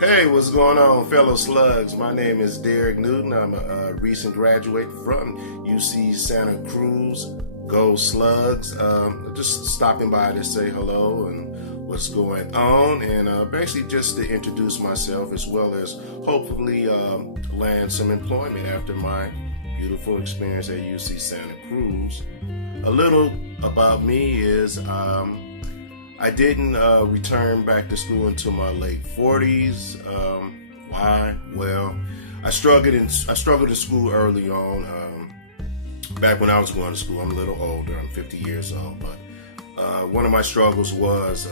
Hey, what's going on, fellow slugs? My name is Derek Newton. I'm a recent graduate from UC Santa Cruz. Go Slugs. Just stopping by to say hello and what's going on, and basically just to introduce myself as well as hopefully land some employment after my beautiful experience at UC Santa Cruz. A little about me is I didn't return back to school until my late 40s. Why? Well, I struggled in school early on. Back when I was going to school, I'm a little older. I'm 50 years old, but one of my struggles was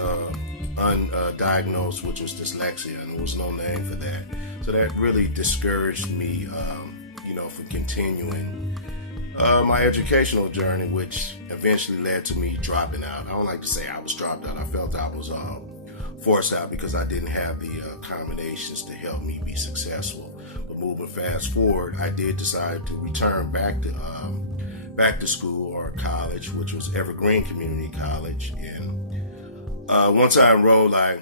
undiagnosed, which was dyslexia, and there was no name for that. So that really discouraged me, from continuing my educational journey, which eventually led to me dropping out. I don't like to say I was dropped out. I felt I was forced out because I didn't have the accommodations to help me be successful. But moving fast forward, I did decide to return back to school or college, which was Evergreen Community College. And once I enrolled, I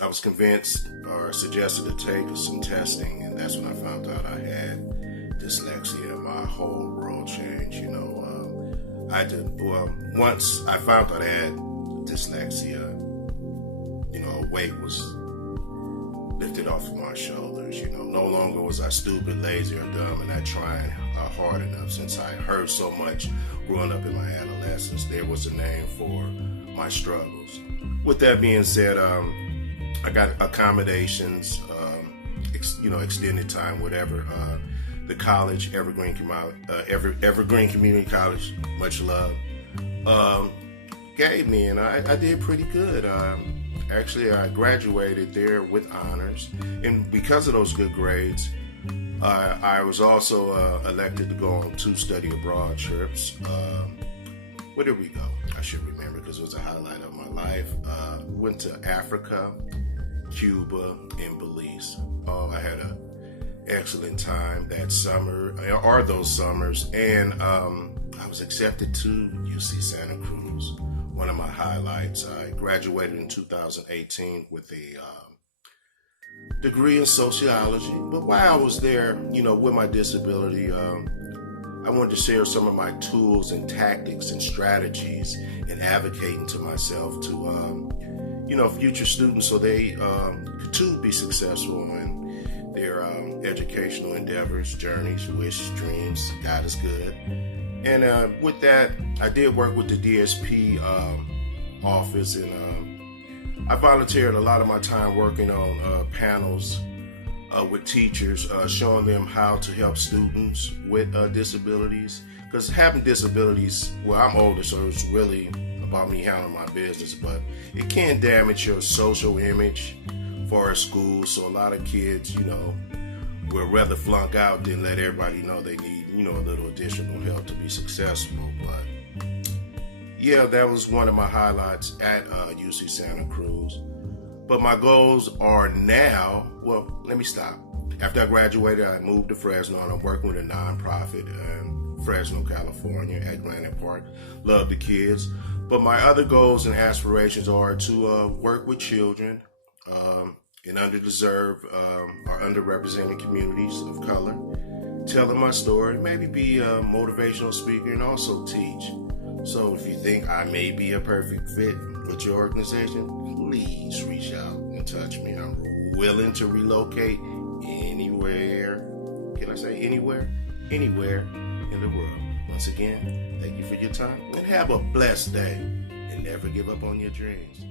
was convinced or suggested to take some testing, and that's when I found out I had dyslexia. My whole world changed. Once I found out I had dyslexia, weight was lifted off of my shoulders. No longer was I stupid, lazy, or dumb, and not trying hard enough. Since I heard so much growing up in my adolescence, there was a name for my struggles. With that being said, I got accommodations, extended time, whatever. The college, Evergreen Community College, much love, gave me, and I did pretty good. Actually, I graduated there with honors, and because of those good grades, I was also elected to go on 2 study abroad trips. Where did we go? I should remember because it was a highlight of my life. We went to Africa, Cuba, and Belize. Oh, I had an excellent time that summer, or those summers, and I was accepted to UC Santa Cruz. One of my highlights. I graduated in 2018 with a degree in sociology. But while I was there, with my disability, I wanted to share some of my tools and tactics and strategies in advocating to myself to, future students, so they too be successful in their educational endeavors, journeys, wishes, dreams. God is good. And with that, I did work with the DSP office, and I volunteered a lot of my time working on panels with teachers, showing them how to help students with disabilities. Because having disabilities, well, I'm older, so it's really about me handling my business, but it can damage your social image for a school. So a lot of kids, will rather flunk out than let everybody know they need, a little additional help to be successful. But yeah, that was one of my highlights at UC Santa Cruz. But my goals are now, well, let me stop. After I graduated, I moved to Fresno, and I'm working with a nonprofit in Fresno, California at Granite Park. Love the kids. But my other goals and aspirations are to work with children in underdeserved or underrepresented communities of color, telling my story, maybe be a motivational speaker, and also teach. So if you think I may be a perfect fit with your organization, please reach out and touch me. I'm willing to relocate anywhere. Can I say anywhere? Anywhere in the world. Once again, thank you for your time, and have a blessed day, and never give up on your dreams.